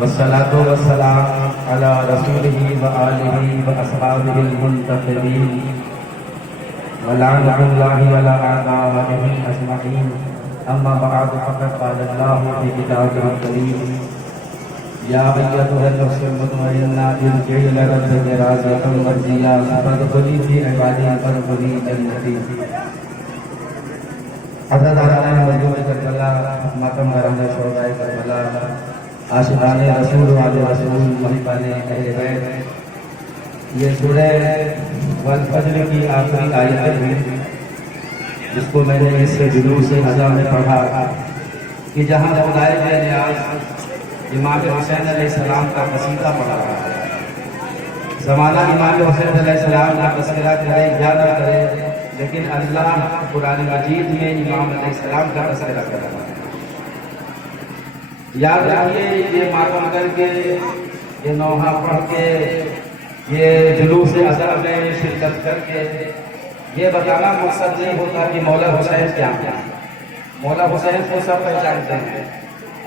والصلاة والسلام على رسوله وآله وأصحابه المنتخبين ولعنة الله على أعدائهم أجمعين. أما بعد فقد قال الله في كتابه الكريم: يا أيتها النفس المطمئنة ارجعي إلى ربك راضية مرضية فادخلي في عبادي وادخلي جنتي. حضرت عالم مظلوم کربلا، ماتم برہنہ شہدائے کربلا، عاشقان رسول والے رسول، محبان اہل بیت، یہ سورہ والفجر کی آخری آیت ہے جس کو میں نے اس سے جلوس ہزا میں پڑھا کہ جہاں خدائے بے نیاز امام حسین علیہ السلام کا قصیدہ پڑھا رہا ہے. زمانہ امام حسین علیہ السلام کا تذکرہ کرے یا نہ کرے، لیکن اللہ قرآن مجید میں امام علیہ السلام کا تذکرہ کر رہا ہے. یاد رکھیے، یہ ماتم کر کے، یہ نوحہ پڑھ کے، یہ جلوس ازا میں شرکت کر کے یہ بتانا مقصد نہیں ہوتا کہ مولا حسین کیا ہے. مولا حسین کو سب پہچانتے ہیں،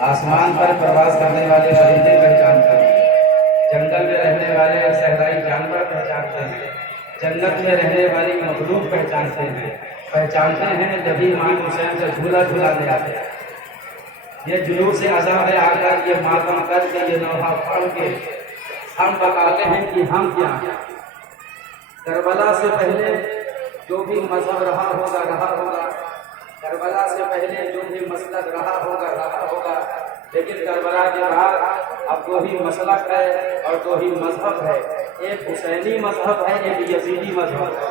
آسمان پر پرواز کرنے والے پرندے پہچانتے ہیں، جنگل میں رہنے والے صحرائی جانور پہچانتے ہیں، جنت میں رہنے والی مخلوق پہچانتے ہیں جبھی امام حسین سے جھولا جھولانے آتے ہیں. یہ جلوس ازا میں آ کر، یہ ماتم کر کے، یہ نوحہ پڑھ کے ہم بتاتے ہیں کہ ہم کیا ہیں. کربلا سے پہلے جو بھی مذہب رہا ہوگا، کربلا سے پہلے جو بھی مسلک رہا ہوگا، لیکن کربلا کے بعد اب دو ہی مسلک ہے اور دو ہی مذہب ہے. ایک حسینی مذہب ہے، ایک یزیدی مذہب ہے.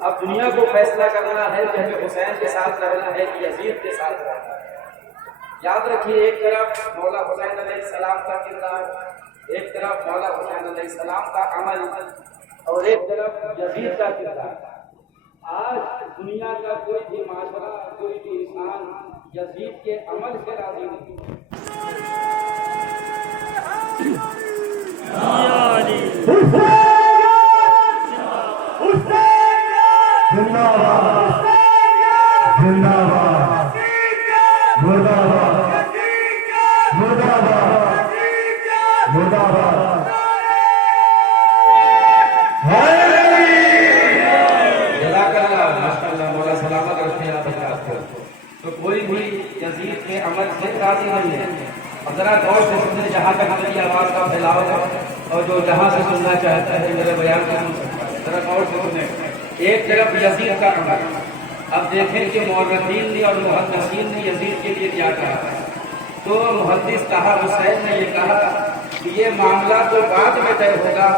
اب دنیا کو فیصلہ کرنا ہے کہ ہمیں حسین کے ساتھ رہنا ہے کہ یزید کے ساتھ رہنا ہے. یاد رکھیے، ایک طرف مولا حسین علیہ السلام کا کردار، ایک طرف مولا حسین علیہ السلام کا عمل، اور ایک طرف یزید کا کردار. آج دنیا کا کوئی بھی معاشرہ، کوئی بھی انسان یزید کے عمل سے راضی نہیں. تو کوئی بھی یزید کے عمل سے راضی نہیں ہے. اب ذرا غور سے سنیں، جہاں تک میری آواز کا پھیلاؤ ہے اور جو جہاں سے سننا چاہتا ہے میرے بیان کو سن سکتا ہے. ذرا غور سے سنیں. ایک طرف یزید کا عمل. اب دیکھیں کہ مورخین نے اور محدثین نے یزید کے لیے کیا کہا. تو محدث طاہر حسین نے یہ کہا کہ یہ معاملہ تو بعد میں طے ہوگا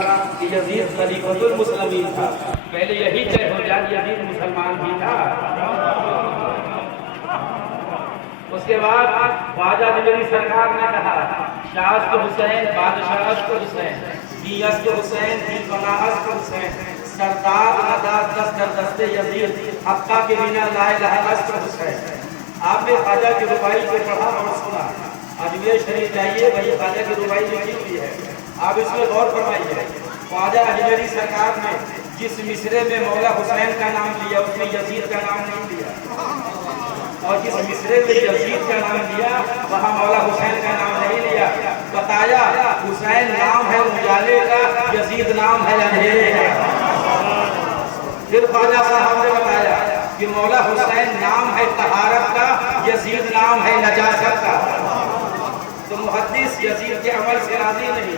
کہ یزید خلیفۃ المسلمین تھا. پہلے یہی طے ہو جائے یزید مسلمان بھی تھا. اس کے بعد خواجہ نجری سرکار نے کہا شاہست حسین بادشاہست حسین، دیست حسین دی پناہست حسین، سردار نداد دست در دست یزید، حقہ کے بنا لا الہ است حسین. آپ نے خواجہ کی ربائی کو پڑھا اور سنا. اجمیر شریف جائیے، وہی خواجہ کی ربائی لکھی ہوئی ہے، آپ اس میں غور فرمائیے. خواجہ نجری سرکار نے جس مصرے میں مولا حسین کا نام لیا اس میں یزید کا نام نہیں لیا، اور جس مصرے میں یزید کا نام لیا وہاں مولا حسین کا نام نہیں لیا. بتایا حسین نام ہے اجالے کا، یزید نام ہے اندھیرے کا. پھر خواجہ صاحب نے بتایا کہ مولا حسین نام ہے طہارت کا، یزید نام ہے نجاست کا. تو محدث یزید کے عمل سے راضی نہیں،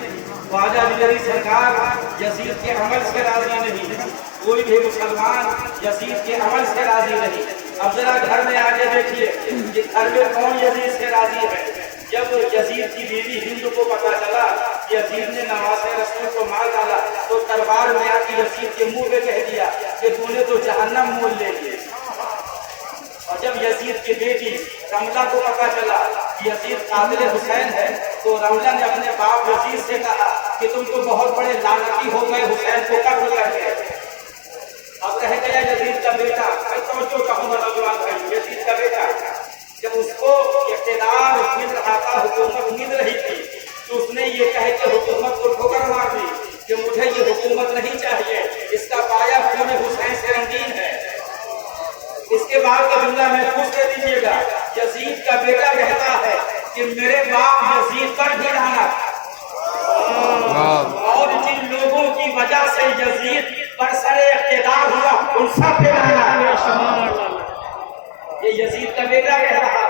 خواجہ نجری سرکار یزید کے عمل سے راضی نہیں، کوئی بھی مسلمان یزید کے عمل سے راضی نہیں. اب ذرا گھر میں آگے دیکھیے کہ گھر میں کون یزید سے راضی ہے. جب یزید کی بیوی ہند کو پتا چلا کہ یزید نے نواسۂ رسول کو مار ڈالا تو دربار میں آ کے یزید کے منہ پہ کہہ دیا کہ تو نے تو جہنم مول لے لی. اور جب یزید کی بیٹی رملہ کو پتا چلا کہ یزید قاتل حسین ہے تو رملہ نے اپنے باپ یزید سے کہا کہ تم تو بہت بڑے لعنتی ہو گئے حسین کو قتل کر کے. اب رہ گیا یزید کا بیٹا. میں توجہ کہوں گا نوجوان بھائی، یزید کا بیٹا جب اس کو اقتدار مل رہا تھا، حکومت مل رہی تھی، تو اس نے یہ کہہ کے حکومت کو ٹھوکر مار دی کہ مجھے یہ حکومت نہیں چاہیے، اس کا پایا خون حسین سے رنگین ہے. اس کے بعد کا جملہ محفوظ کر دیجیے گا. یزید کا بیٹا کہتا ہے کہ میرے باپ یزید پر بھی لعنت، اور جن لوگوں کی وجہ سے یزید پر سر اقتدار ہوا ان سب پہ لعنت۔ یہ یزید کا بیٹا کہہ رہا ہے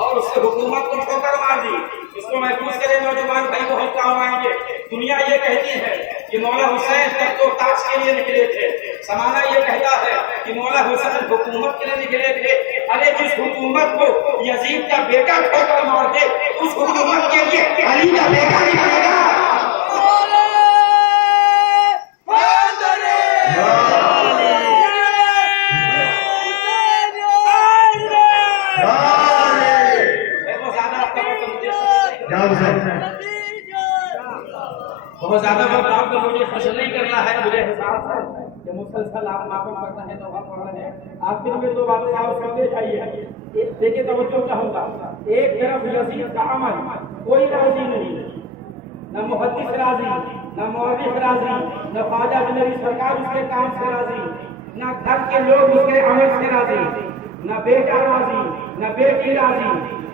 اور اس سے حکومت کو ٹھوکر مار دی۔ اس کو محفوظ کرے نوجوان بھائی بہت کام آئیں گے۔ دنیا یہ کہتی ہے کہ مولا حسین تب تو تاج کے لیے نکلے تھے، زمانہ یہ کہتا ہے کہ مولا حسین حکومت کے لیے نکلے تھے۔ ارے جس حکومت کو یزید کا بیٹا ٹھوکر مار دے اس حکومت کے لیے علی کا بیٹا نکلے گا۔ بہت زیادہ وقت آپ کو مجھے خوش نہیں کرنا ہے، مجھے احساس ہے کہ مسلسل آپ معافی کرنا ہے، توبہ کرنا ہے۔ آخر میں دو باتیں آپ سمجھے چاہیے، دیکھیں توجہ چاہوں گا۔ ایک طرف یزید کا عمل کوئی راضی نہیں، نہ محدث راضی، نہ مورخ راضی، نہ خواجہ بنری سرکار اس کے کام سے راضی، نہ گھر کے لوگ اس کے عمل سے راضی، نہ بیٹا راضی، نہ بیٹی راضی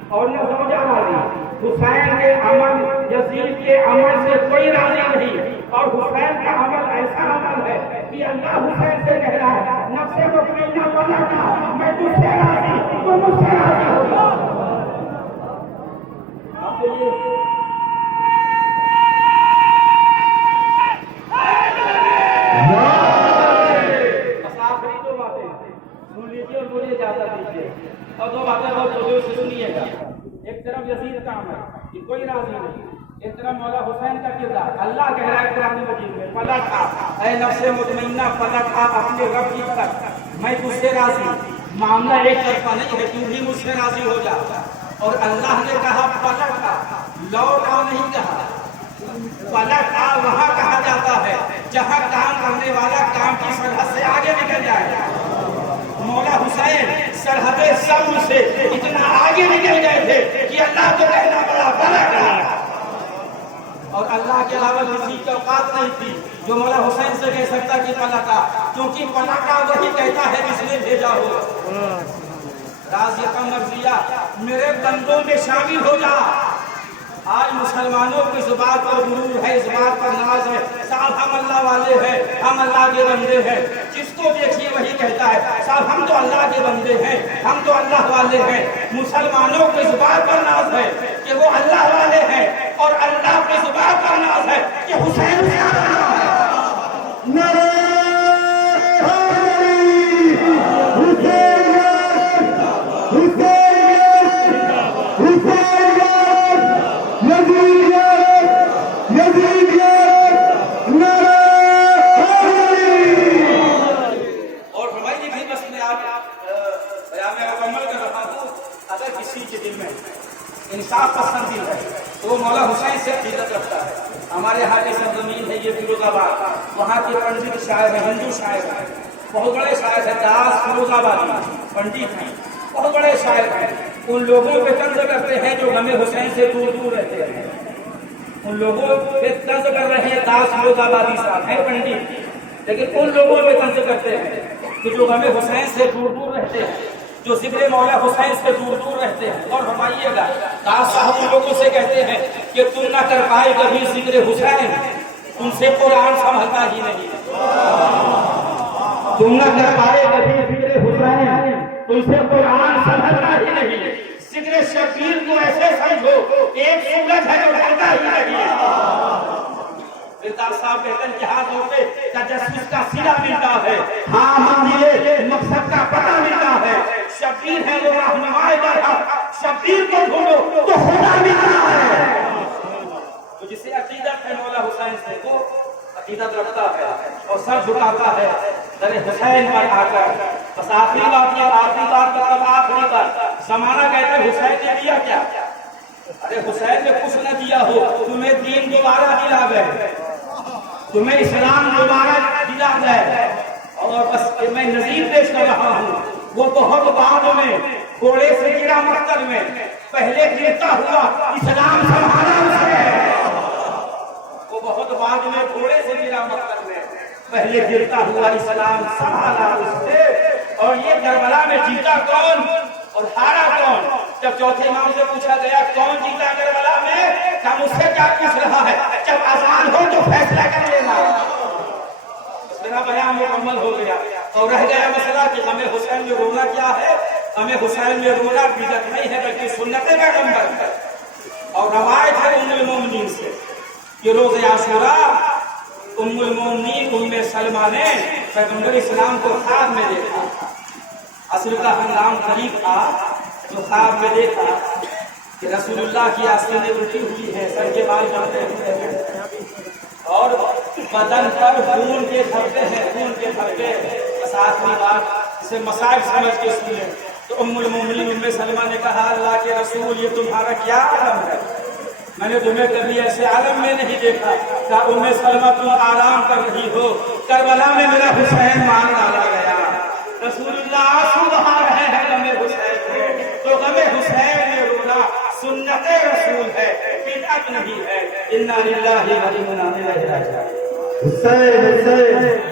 اور نہ زوجہ راضی۔ حسین کے عمل یزید کے عمل سے کوئی راضی نہیں، اور حسین کا عمل ایسا عمل ہے کہ اللہ حسین سے کہہ رہا ہے نفس مطمئنہ بنا، میں تجھ سے راضی، تو مجھ سے راضی ہوگا۔ بس آخری دو باتیں سن لیجیے اور مجھے اجازت دیجیے، اور دو باتیں بہت توجہ سے سنیے گا۔ ایک طرف یزید کا عمل کہ کوئی راضی نہیں، ایک طرف مولا حسین کا کردار۔ اللہ کہہ رہا ہے قرآن مجید میں پلٹ آ اے نفس مطمئنہ، پلٹ آ اپنے رب کی طرف، میں تجھ سے راضی۔ معاملہ ایک طرفہ نہیں ہے، تو بھی مجھ سے راضی ہو جا۔ اور اللہ نے کہا پلٹ آ، لوٹ آ نہیں کہا، پلٹ آ وہاں کہا جاتا ہے جہاں کام کرنے والا کام کی سرحد سے آگے نکل جائے۔ مولا حسین سرحد صبر سے اتنا آگے نکل گئے تھے کہ اللہ کو کہنا پڑا پلٹ آ، اور اللہ کے علاوہ کسی کی اوقات نہیں تھی جو مولا حسین سے کہہ سکتا کہ پلٹ آ، کیونکہ پلٹ آ وہی کہتا ہے جس نے بھیجا ہو۔ راضیہ مرضیہ میرے بندوں میں شامل ہو جا۔ آج مسلمانوں کو اس بات پر غرور ہے، اس بات پر ناز ہے، صاحب ہم اللہ والے ہیں، ہم اللہ کے بندے ہیں۔ جس کو دیکھیے وہی کہتا ہے صاحب ہم تو اللہ کے بندے ہیں، ہم تو اللہ والے ہیں۔ مسلمانوں کو اس بات پر ناز ہے کہ وہ اللہ والے ہیں، اور اللہ کو اس بات پر ناز ہے کہ حسین سے انصاف پسند ہے تو وہ مولا حسین سے عقیدت رکھتا ہے۔ ہمارے یہاں کی سرزمین ہے یہ فیروز آباد، وہاں کے پنڈت شاعر ہیں، ہندو شاعر ہیں، بہت بڑے شاعر ہیں، داس فیروز آبادی پنڈت ہیں، بہت بڑے شاعر ہیں۔ ان لوگوں پہ طنز کرتے ہیں جو غم حسین سے دور دور رہتے ہیں، ان لوگوں پہ طنز کر رہے ہیں۔ داس فیروز آبادی صاحب ہیں پنڈت، لیکن ان لوگوں پہ طنز کرتے ہیں کہ جو غم حسین سے دور دور رہتے ہیں، جو ذکر مولا حسین سے دور دور رہتے ہیں۔ اور فرمائیے گا داس صاحب ان لوگوں سے کہتے ہیں کہ تم نہ کر پائے کبھی ذکر حسین، تم سے قرآن سنبھلتا ہی نہیں، تم نہ کر پائے کبھی ذکر حسین، تم سے قرآن سنبھلتا ہی نہیں۔ ذکر شبیر کو ایسے سمجھو ایک سورج ہے جو ڈھلتا ہی نہیں۔ داس صاحب کہتے ہیں جہاز ہوتے تجسس کا سلا ملتا ہے، ہاں ہم ملے مقصد کا پتہ ملتا ہے۔ شبیر ہے وہ رہنمائے برحق، شبیر کو ڈھونڈو تو خدا ملتا ہے۔ تو جسے عقیدت ہے مولا حسین سے وہ عقیدت رکھتا ہے اور سر جھکاتا ہے در حسین پر آ کر۔ بس آخری بات مطلب آخری بات، زمانہ کہتا ہے حسین نے دیا کیا؟ ارے حسین نے کچھ نہ دیا ہو، تمہیں دین دوبارہ دلا گئے، تمہیں اسلام دوبارہ دلا گئے۔ اور بس میں نظیر پیش کر رہا ہوں، وہ بہت بعد میں گھوڑے سے گرا مقتل میں، پہلے گرتا ہوا اسلام سنبھالا اس نے۔ وہ بہت بعد میں گھوڑے سے گرا مقتل میں، پہلے گرتا ہوا اسلام سنبھالا اس نے۔ اور یہ کربلا میں جیتا کون؟ اور ہارا کون؟ جب چوتھے امام سے پوچھا گیا کون جیتا کربلا میں، کہا مجھ سے کیا پوچھ رہا ہے، جب آسان ہو تو فیصلہ کر لینا۔ میرا بیان مکمل ہو گیا اور رہ گیا مسئلہ کہ غم حسین میں رونا کیا ہے۔ غم حسین میں رونا بدعت نہیں ہے بلکہ سنت پیغمبر ہے، اور روایت ہے ام المومنین سے کہ روز عاشوراء ام المومنین ام سلمہ نے پیغمبر اسلام کو خواب میں دیکھا۔ عصر کا ہنگام قریب تھا تو خواب میں دیکھا کہ رسول اللہ کی آستینیں اٹھی ہوئی ہے، سر کے بال بندھے ہوئے ہیں اور بدن پر خون کے دھبے ہیں، خون کے دھبے۔ آخری بات اسے مصائب سمجھ کے سنے تو ام المومنین ام سلمہ نے کہا اللہ کے رسول یہ تمہارا کیا عالم ہے، میں نے تمہیں کبھی ایسے عالم میں نہیں دیکھا۔ کہا ام سلمہ تم آرام کر رہی ہو، کربلا میں میرا حسین مار ڈالا گیا۔ رسول اللہ آنسو بہا رہے ہیں غم حسین میں، تو غم حسین میں رونا سنت رسول ہے، بدعت نہیں ہے۔ انا للہ و انا الیہ راجعون۔ حسین حسین